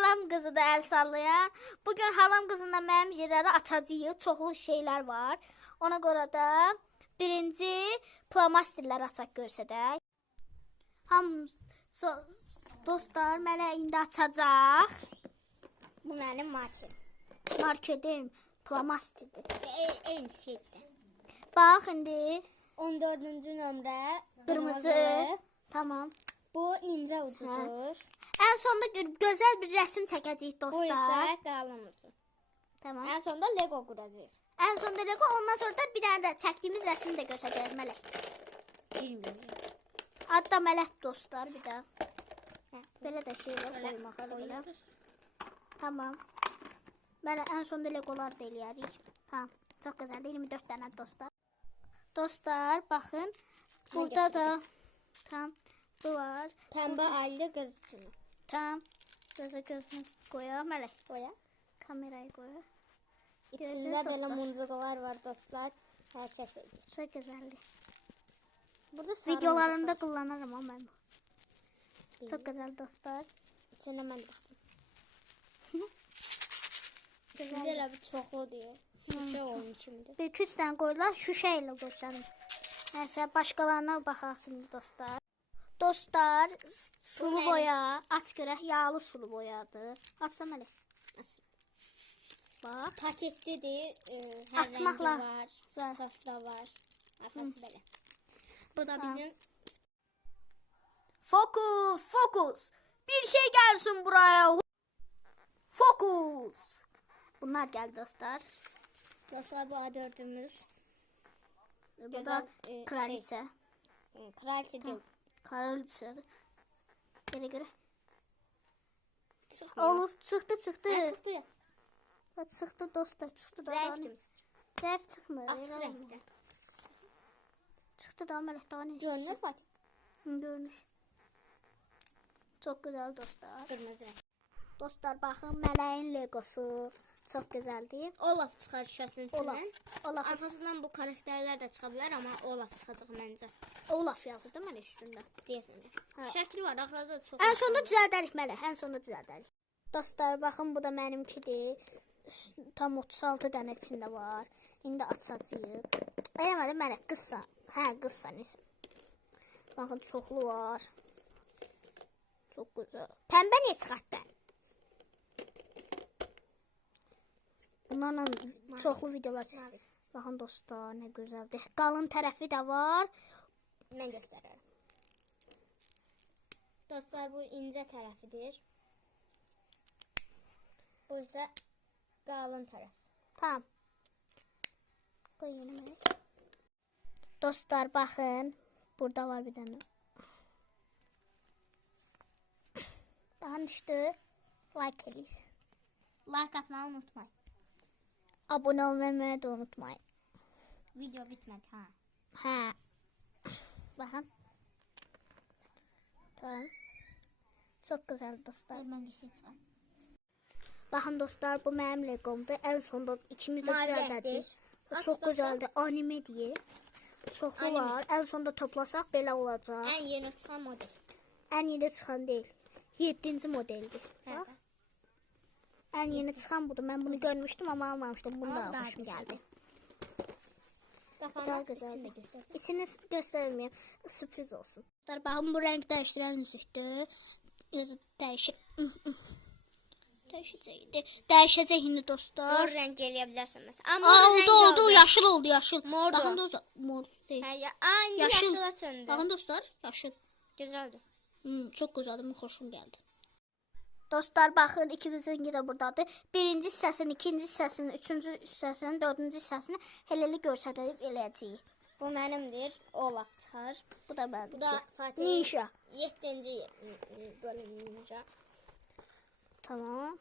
halam qızı da əl sallayan. Bugün halam qızında mənim yerlərə atacağıq. Çoxlu şeylər var. Ona görə də birinci flomasterlər açaq görsədək. Dostlar, mənə indi açacaq. Bu mənim marker. Marker deyil, flomasterdir. Eyni şeydir. Bax indi 14-cü nömrə qırmızı. Tamam. Bu incə ucudur. Ən sonda gözəl bir rəsm çəkəcəyik Bu dostlar. isə qalın ucu. Tamam. Ən sonda Lego quracağıq. Ən sonda Lego, ondan sonra da bir dənə də çəkdiyimiz rəsmi də göstərəcəyik Mələk. Bilmiyorum. Hatta Mələk dostlar bir də. Belə də şeylər qoymağa qoyuruq. Tamam. Belə ən sonda Legolar da eləyərik. Tamam. Çox gözəl. 24 dənə dostlar. Dostlar, baxın. Burada da tamam. Bu var. Pəmbə aylı qız üçün. Tamam. Gözünü qoyaq. Mələk qoyaq. Kamerayı qoyaq. İçində belə muncuqlar var dostlar. Hərəkət edir. Çox gözəldir. Burada sarı Videolarımda kullanırım ama ben. Çok güzel dostlar. İçində mən baxdım. Güzel bir çoxlu diyor. Şüşə olmuş şimdi. Bir 2-3 dənə qoydular. Şüşə ilə göstərir. Nəysə, başqalarına baxaq şimdi dostlar. Dostlar, sulu boya. Aç görək, yağlı sulu boyadır. Açsam elə. Bax. Paketlidir. Açmaqla var. Sos da var. Baxın belə. Bu da bizim Fokus, fokus. Bir şey gelsin buraya. Fokus. Bunlar geldi dostlar. dostlar bu A4'ümüz. Bu da kraliçe. Kraliçe değil. Kraliçe. Gele göre. Çıxmıyor. Olur, çıktı. Çıktı. Çıktı dostlar, çıktı da. Zəifdir. Zəif çıxmır. Açıq rəngdə. Çıktı da Mələk daha ne Görünür Fatih. Görünür. Çok güzel dostlar. Qırmızı rəng. Dostlar baxın, Mələyin legosu. Çox gözəldir. Olaf çıxar şüşəsinin Olaf. içindən. Olaf. Arkasından bu karakterlər də çıxa bilər, amma Olaf çıxacaq məncə. Olaf yazdı da Mələk üstündə. Deyəsən də. Şəkli var, axırda çox. En sonunda düzəldərik Mələk, en sonunda düzəldərik. Dostlar baxın, bu da mənimkidir. Tam 36 dənə içində var. İndi açacağıq. Eləmədim Mələk, qızsa. Hə, qızsa nəsə. Baxın, çoxlu var. Çox gözəl. Pəmbə niyə çıxartdın? Bunlarla çoxlu videolar çəkdik. Baxın dostlar, nə gözəldir. Qalın tərəfi də var. Mən göstərərəm. Dostlar bu incə tərəfidir. Bu isə qalın tərəf. Tamam. Qoy yeni. Dostlar baxın. Burada var bir dənə. Daha düşdü. Like eləyin. Like atmayı unutmayın. Abone olmayı da unutmayın. Video bitmədi ha. Hə. Baxın. Tamam. Çok güzel dostlar. Mən qəşəng çıxam. Baxın dostlar, bu mənim legomdur. En sonunda ikimiz də Mavi düzəldəcəyik. rəngdir. Çox gözəldir. Anime deyə. Çoxlu Anime. var. En sonunda toplasaq belə olacaq. Ən yeni çıxan model. En yeni çıxan deyil. 7-ci modeldir. Bax. En yeni çıxan budur. Mən bunu görmüşdüm amma almamışdım. Bunu da Ama daha almışım güzel. gəldi. Qapağını Daha aç, gözəldir. içini də göstər. İçini göstərməyim. Sürpriz olsun. Baxın, bu rəng dəyişdirən üzükdür. Yazı dəyişir. Dəyişəcək indi dostlar. Mor rəng eləyə bilərsən məsələn. Amma Aa, mor rəng oldu, yaşıl oldu, yaşıl. Mordu. Baxın dostlar, mor deyil. Hə, aynı Yaşıl. yaşıla çöndü. Baxın dostlar, yaşıl. Gözəldir. Çok güzeldi, xoşum gəldi. Dostlar baxın, ikimizin də buradadır. Birinci hissəsini, ikinci hissəsini, üçüncü hissəsini, dördüncü hissəsini hələli göstərib eləyəcəyik. Bu mənimdir. Olaf çıxar. Bu da mənim. Bu da Fatih. Ninja. 7-ci bölüm ninja. Tamam.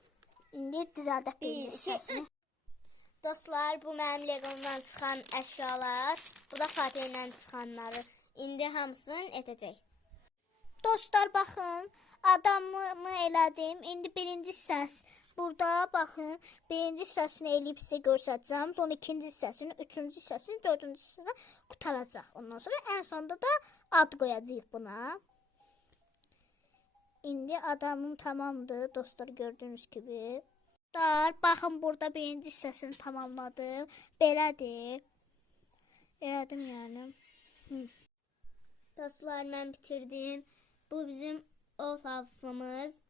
İndi düzəldək birinci hissəsini. Dostlar, bu mənim legomdan çıxan əşyalar. Bu da Fatih'dən çıxanları. İndi hamısını etəcək. Dostlar baxın, adamımı elədim. İndi birinci hissəs. Burada baxın, birinci hissəsini eləyib sizə göstərəcəm. Sonra ikinci hissəsini, üçüncü hissəsini, dördüncü hissəsini qutaracaq. Ondan sonra en sonunda da ad qoyacağıq buna. İndi adamım tamamdır dostlar, gördüğünüz gibi. Baxın burada birinci hissəsini tamamladım. Belədir. Elədim yəni. Dostlar, mən bitirdim. Bu bizim Olafımız.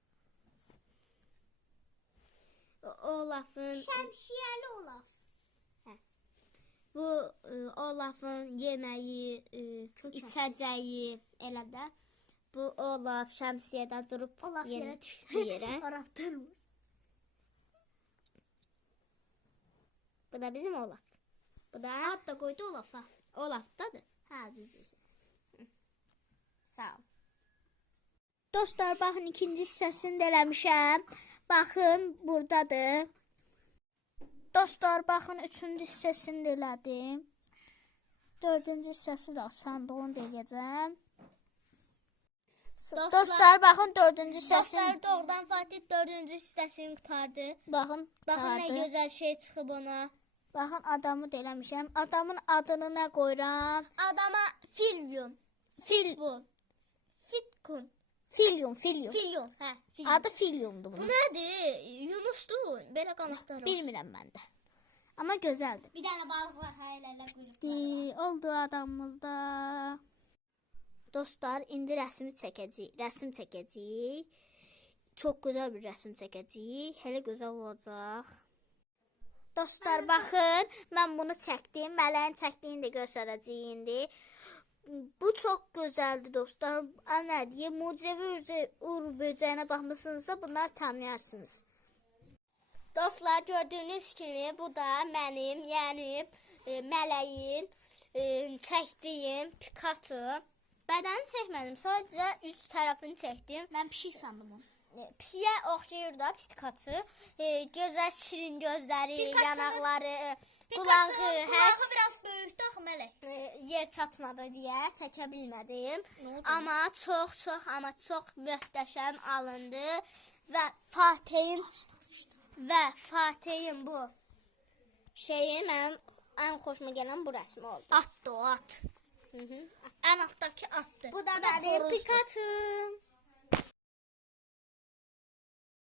Olafın Şəmsiyəli Olaf. bu Olafın yeməyi, içəcəyi elə də. Bu Olaf şəmsiyədə durub Olaf yerə düşdü yerə. Araftırmış. Bu da bizim Olaf. Bu da Ad da qoydu Olafa. Olafdadır. Hə, düzdür. Sağ ol. Dostlar, baxın ikinci hissəsini də eləmişəm. Baxın, buradadır. Dostlar, baxın üçüncü hissəsini də elədim. Dördüncü hissəsi də asandır, onu da eləyəcəm. Dostlar, baxın dördüncü hissəsini. Dostlar, doğrudan Fatih dördüncü hissəsini qurtardı. Baxın, Baxın nə qurtardı. gözəl şey çıxıb ona. Baxın, adamı da eləmişəm. Adamın adını nə qoyuram? Adama Filyum. Fil. Fitkun. Filyum. Filyum. Hə, Filyum. Adı Filyumdur Bu bunun. nədir? Yunusdur. Belə qanadları var. Bilmirəm mən də. Amma gözəldir. Bir dənə balıq var, haylərlə quyruqları. Oldu adamımızda. Dostlar, indi rəsmi çəkəcəyik. Rəsm çəkəcəyik. Çox gözəl bir rəsm çəkəcəyik. Hələ gözəl olacaq. Dostlar, baxın, mən bunu çəkdim. Mələyin çəkdiyini də göstərəcəyik indi. Bu çox gözəldir dostlar. Nə deyim, mucizevi uğur böcəyinə baxmısınızsa bunları tanıyarsınız. Dostlar, gördüyünüz kimi bu da mənim, yəni mələyin çəkdiyim Pikachu. Bədəni çəkmədim, sadəcə üst tərəfini çəkdim. Mən pişik sandım onu. Piyə oxşayır da Pikachu. Gözəl şirin gözləri, yanaqları, qulağı, Qulağı biraz böyükdür axı mələk. yer çatmadı deyə çəkə bilmədim. Amma çox möhtəşəm alındı və Fatihin bu şeyi mənim ən xoşuma gələn bu rəsmi oldu. Atdır o, at. Ən altdakı atdır. Bu da mənim Pikachu.